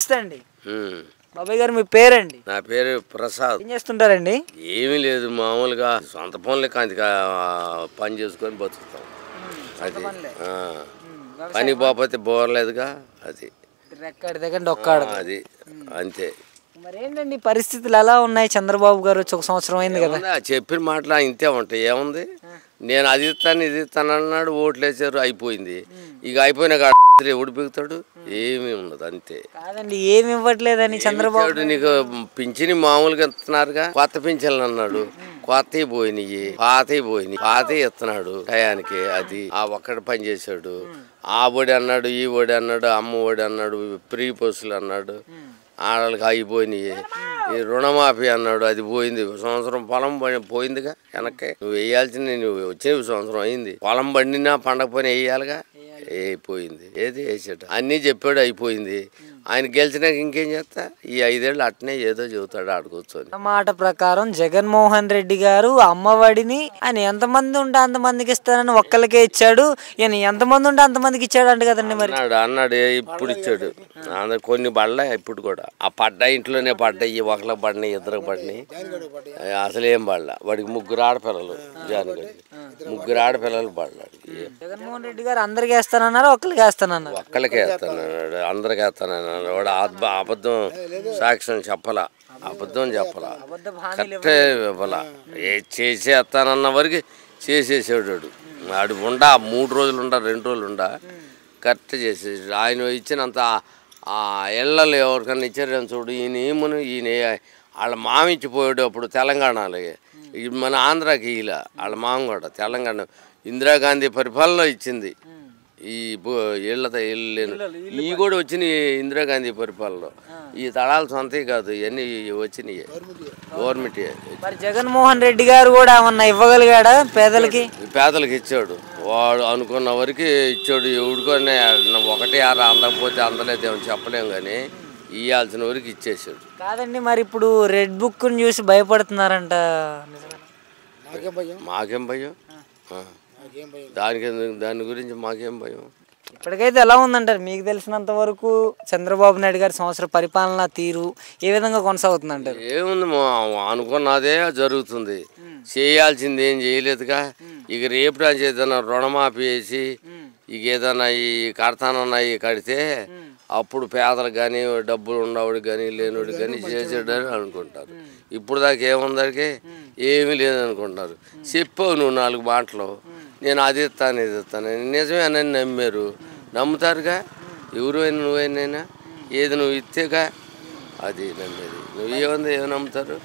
నమస్తే అండి. హ్మ్. బాబాయ్ గారు మీ పేరండి? నా పేరు ప్రసాద్. ఏం చేస్తుంటారండి? ఏమీ లేదు, మామూలుగా సొంత పనులే కాంతిగా పని చేసుకొని బతుకుతాం. సొంత అది పనులే. పని వ్యవసాయమా? పోకపోతే బోర్లేదుగా. అది రెక్కాడి దగ్గర డొక్కాడదు. అది అంతే. మరి ఏంటండి పరిస్థితులు ఎలా ఉన్నాయి? చంద్రబాబు గారు వచ్చి 1 సంవత్సరం అయింది కదా. ఏముంది, ఆ చెప్పిన మాటలు ఇంతే ఉంటాయి. ఏముంది, నేను అది ఇస్తాను ఇది ఇస్తాను అన్నాడు, ఓట్లు వేసారు, అయిపోయింది. ఇక అయిపోయినాక ఎవడు బిగుతాడు? ఏమీ ఉండదు, అంతే. కాదండి, ఏమి ఇవ్వట్లేదని చంద్రబాబు ఇచ్చాడు నీకు పింఛని మామూలుగా ఇస్తున్నారుగా. కొత్త పింఛన్లు అన్నాడు, కొత్తవి పోయినాయి, పాతవి పోయినాయి. పాతవి ఇస్తున్నాడు టయానికి. అది ఆ ఒక్కటి పని చేశాడు. ఆ ఒడి అన్నాడు, ఈ ఒడి అన్నాడు, అమ్మ ఒడి అన్నాడు, ఫ్రీ బస్సులు అన్నాడు, ఆడవాళ్ళకి అయిపోయినాయి. ఈ రుణమాఫీ అన్నాడు, అది పోయింది. సంవత్సరం పొలం పోయిందిగా వెనక్కి. నువ్వు వేయాల్సింది, నువ్వు వచ్చే సంవత్సరం అయింది. పొలం పండినా పండగ పని వేయాలిగా. అయిపోయింది. ఏది వేసాడు, అన్నీ చెప్పాడు, అయిపోయింది. ఆయన గెలిచినాక ఇంకేం చేస్తా? ఈ 5 ఏళ్ళు అట్నే ఏదో చెబుతాడు ఆడుకోవచ్చని. మాట ప్రకారం జగన్మోహన్ రెడ్డి గారు అమ్మఒడిని ఆయన ఎంతమంది ఉంటే అంతమందికి ఇస్తానని ఒక్కరికే ఇచ్చాడు. ఈయన ఎంతమంది ఉంటే అంతమందికి ఇచ్చాడు అంట కదండి. మరి అన్నాడు ఇప్పుడు ఇచ్చాడు. కొన్ని పడలే ఇప్పుడు కూడా. ఆ పడ్డ ఇంట్లోనే పడ్డాయి. ఒకరికి పడినాయి, ఇద్దరికి పడినాయి. అసలు ఏం పడలే. వాడికి 3 ఆడపిల్లలు. జానగడికి 3 ఆడపిల్లలు పడ్డాడు. జగన్మోహన్ రెడ్డి గారు అందరికి వేస్తానన్నారు, ఒక్కరికి వేస్తానన్నారు. ఒక్కళ్ళకే వేస్తానన్నాడు, అందరికి వేస్తానన్నాడు. వాడు అబద్ధం సాక్ష్యం చెప్పలా, అబద్ధం చెప్పలా, కరెక్టే ఇవ్వాలా. చేసేస్తానన్న వరకు చేసేసాడు వాడు. వాడు 3 రోజులు 2 రోజులు కరెక్ట్ చేసేసాడు. ఆయన ఇచ్చినంత ఆ ఇళ్ళలో ఎవరికన్నా ఇచ్చారని చూడు. ఈయన వాళ్ళ మామ ఇచ్చిపోయాడు అప్పుడు తెలంగాణలో. మన ఆంధ్రాకి ఇలా వాళ్ళ మామ కూడా తెలంగాణ ఇందిరాగాంధీ పరిపాలనలో ఇచ్చింది. ఈ ఇళ్ళు ఈ కూడా వచ్చినాయి ఇందిరాగాంధీ పరిపాలనలో. ఈ తడాలు సొంతవి కాదు, ఇవన్నీ వచ్చినాయి గవర్నమెంట్. మరి జగన్మోహన్ రెడ్డి గారు కూడా ఏమన్నా ఇవ్వగలిగాడా పేదలకి? పేదలకు ఇచ్చాడు. వాడు అనుకున్న వరకు ఇచ్చాడు. ఎవడుకొని 1 అందకపోతే అందలేదేమో చెప్పలేము, కానీ ఇవ్వాల్సిన వరకు ఇచ్చేసాడు. కాదండి, మరి ఇప్పుడు రెడ్ బుక్ని చూసి భయపడుతున్నారంట. మాకేం భయం? దాని గురించి మాకేం భయం? ఇప్పటికైతే ఎలా ఉందంటారు మీకు తెలిసినంత వరకు? చంద్రబాబు నాయుడు గారి సంవత్సర పరిపాలన తీరు ఏ విధంగా కొనసాగుతుంది అంటారు? ఏముంది, అనుకున్నదే జరుగుతుంది. చేయాల్సింది ఏం చేయలేదుగా. ఇక రేపు ఏదైనా రుణమాఫీ వేసి ఇక ఏదైనా ఈ కడతానన్నాయి కడితే అప్పుడు పేదలకు కానీ డబ్బులు ఉన్నవాడికి కానీ లేనివాడికి కానీ చేసేటని అనుకుంటారు. ఇప్పుడు దాకా ఏముందరికి ఏమీ లేదనుకుంటారు. చెప్పావు నువ్వు 4 మాటలు, నేను అది ఇస్తాను ఇది ఇస్తాను, నిజమేనని నమ్మారు. నమ్ముతారుగా ఎవరైనా, నువ్వైనా ఏది నువ్వు ఇస్తేగా అది నమ్మేది. నువ్వు ఏముంది, ఏమి నమ్ముతారు?